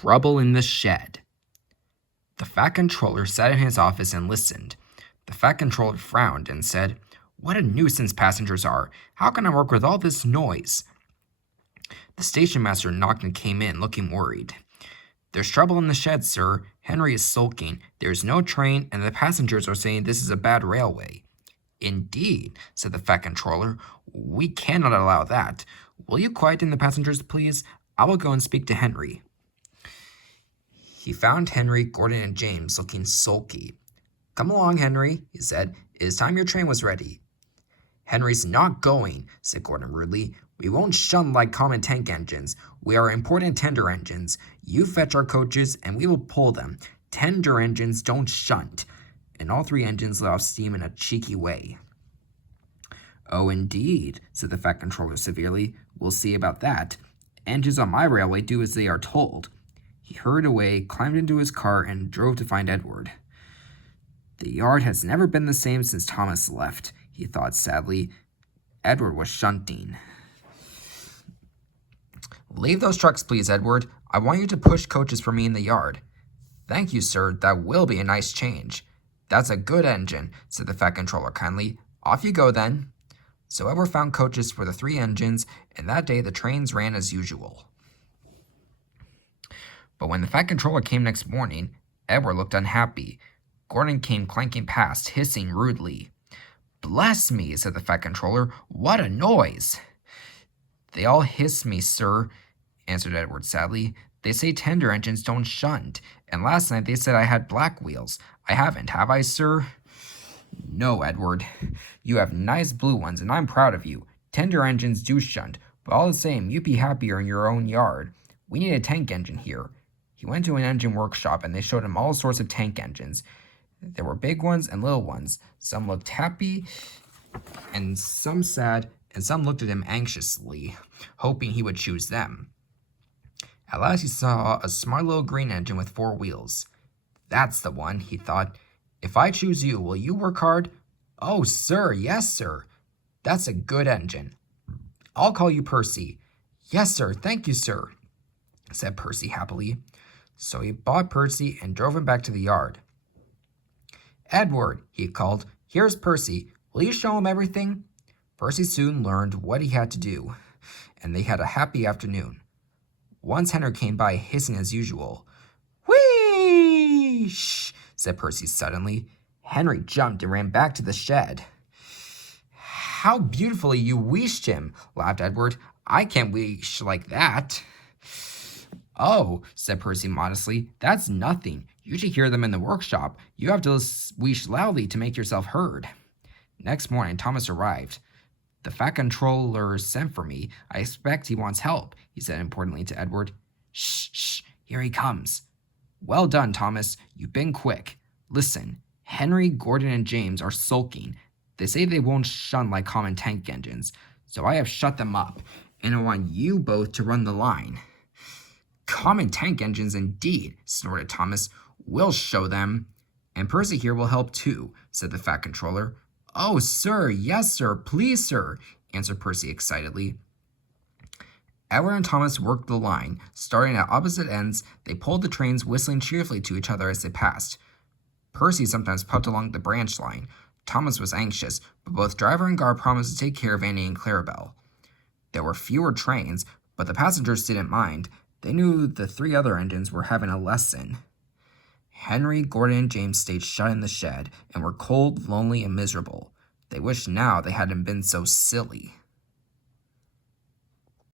Trouble in the Shed. The Fat Controller sat in his office and listened. The Fat Controller frowned and said, "What a nuisance passengers are. How can I work with all this noise?" The station master knocked and came in, looking worried. "There's trouble in the shed, sir. Henry is sulking. There's no train, and the passengers are saying this is a bad railway." "Indeed," said the Fat Controller. "We cannot allow that. Will you quieten the passengers, please? I will go and speak to Henry." He found Henry, Gordon, and James looking sulky. "Come along, Henry," he said. "It is time your train was ready." "Henry's not going," said Gordon rudely. "We won't shun like common tank engines. We are important tender engines. You fetch our coaches, and we will pull them. Tender engines don't shunt." And all three engines let off steam in a cheeky way. "Oh, indeed," said the Fat Controller severely. "We'll see about that. Engines on my railway do as they are told." He hurried away, climbed into his car, and drove to find Edward. "The yard has never been the same since Thomas left," he thought sadly. Edward was shunting. "Leave those trucks, please, Edward. I want you to push coaches for me in the yard." "Thank you, sir. That will be a nice change." "That's a good engine," said the Fat Controller kindly. "Off you go, then." So Edward found coaches for the three engines, and that day the trains ran as usual. But when the Fat Controller came next morning, Edward looked unhappy. Gordon came clanking past, hissing rudely. "Bless me," said the Fat Controller. "What a noise!" "They all hiss me, sir," answered Edward sadly. "They say tender engines don't shunt, and last night they said I had black wheels. I haven't, have I, sir?" "No, Edward. You have nice blue ones, and I'm proud of you. Tender engines do shunt, but all the same, you'd be happier in your own yard. We need a tank engine here." He went to an engine workshop, and they showed him all sorts of tank engines. There were big ones and little ones. Some looked happy, and some sad, and some looked at him anxiously, hoping he would choose them. At last he saw a smart little green engine with 4 wheels. "That's the one," he thought. "If I choose you, will you work hard?" "Oh, sir, yes, sir." "That's a good engine. I'll call you Percy." "Yes, sir, thank you, sir," said Percy happily. So he bought Percy and drove him back to the yard. "Edward," he called, "here's Percy. Will you show him everything?" Percy soon learned what he had to do, and they had a happy afternoon. Once Henry came by, hissing as usual. "Whee!" said Percy suddenly. Henry jumped and ran back to the shed. "How beautifully you wheeshed him," laughed Edward. "I can't wheesh like that." "Oh," said Percy modestly, "that's nothing. You should hear them in the workshop. You have to wheesh loudly to make yourself heard." Next morning, Thomas arrived. "The Fat Controller sent for me. I expect he wants help," he said importantly to Edward. Shh, here he comes." "Well done, Thomas. You've been quick. Listen, Henry, Gordon, and James are sulking. They say they won't shun like common tank engines, so I have shut them up, and I want you both to run the line." "Common tank engines, indeed," snorted Thomas. "We'll show them." "And Percy here will help too," said the Fat Controller. "Oh, sir, yes, sir, please, sir," answered Percy excitedly. Edward and Thomas worked the line. Starting at opposite ends, they pulled the trains, whistling cheerfully to each other as they passed. Percy sometimes puffed along the branch line. Thomas was anxious, but both driver and guard promised to take care of Annie and Clarabelle. There were fewer trains, but the passengers didn't mind. They knew the 3 other engines were having a lesson. Henry, Gordon, and James stayed shut in the shed and were cold, lonely, and miserable. They wished now they hadn't been so silly.